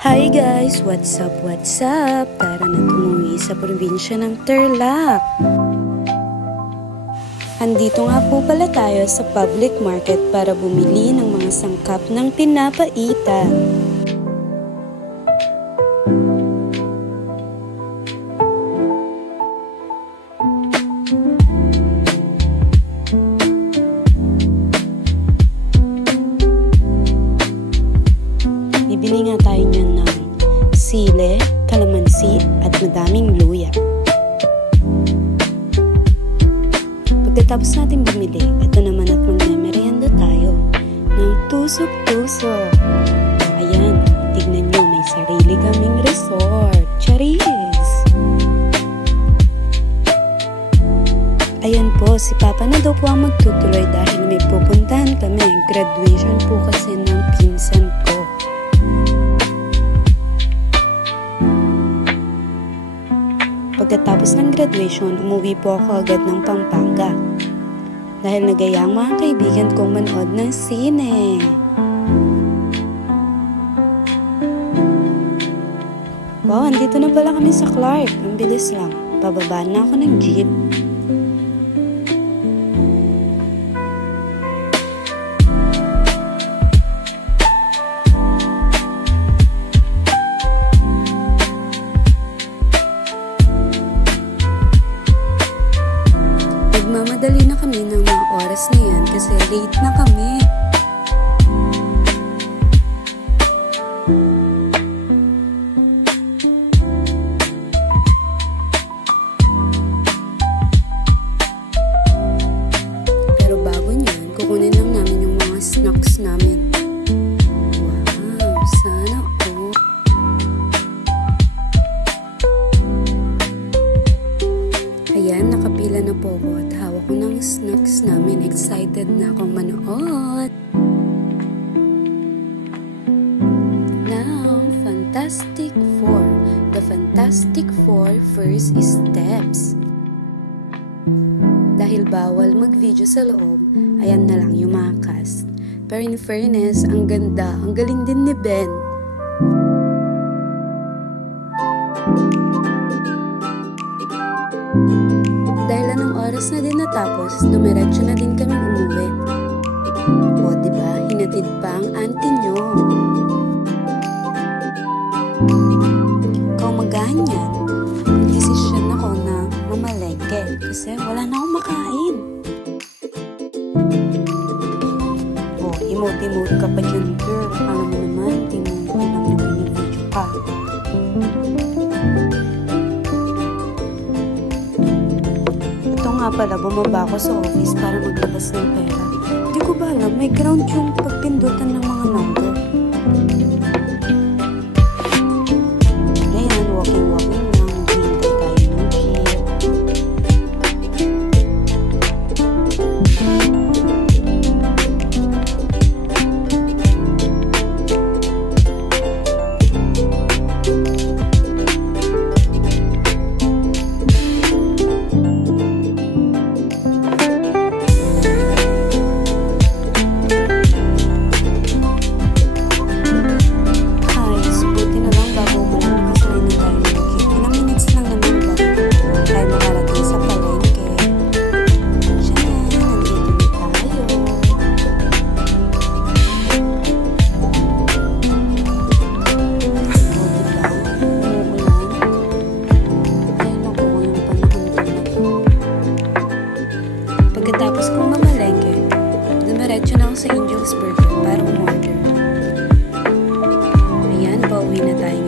Hi guys! What's up? What's up? Tara na tumuwi sa probinsya ng Tarlac. Andito nga po pala tayo sa public market para bumili ng mga sangkap ng pinapaitan. Bibili nga tayo niyan ng sile, kalamansi at madaming luya. Pagkatapos natin bumili, ito naman at magme-merienda tayo ng tusok-tusok. Ayan, tignan nyo, may sarili kaming resort. Charis! Ayan po, si Papa na daw po ang magtutuloy dahil may pupuntahan kami. Graduation po kasi ng pinsan ko. Pagkatapos ng graduation, umuwi po ako agad ng Pampanga dahil nagaya ang mga kaibigan kong manood ng sine. Wow, andito na pala kami sa Clark. Ang bilis lang. Pababa na ako ng jeep. Nagmamadali na kami ng mga oras na yan kasi late na kami. Pero bago niyan, kukunin lang namin yung mga snacks namin. Wow, sana all. Ayan, nakapila na po ako at hawak ko ng snacks namin. Excited na akong manood. Now, Fantastic Four. The Fantastic Four First Steps. Dahil bawal mag-video sa loob, ayan na lang yung mga cast. Pero in fairness, ang ganda. Ang galing din ni Ben. Dahil anong oras na din natapos, dumiretso na din kaming umuwi. O diba, hinatid pa ang auntie nyo. Kaumagahan yan, nag-desisyon ako na mamalengke kasi wala na akong makain. O, emote-emote ka pa dyan, girl. Paano mo naman, di mo alam na binibidyo ka. Nga pala, bumaba ako sa office para maglabas ng pera. Di ko ba alam, may ground yung pagpindutan ng mga number. Ayan, walking-walking lang. Maghihintay tayo ng jeep. Pagkatapos kong mamalengke, dumiretso na ako sa Angel's Burger para umorder. Ayan, pauwi na tayo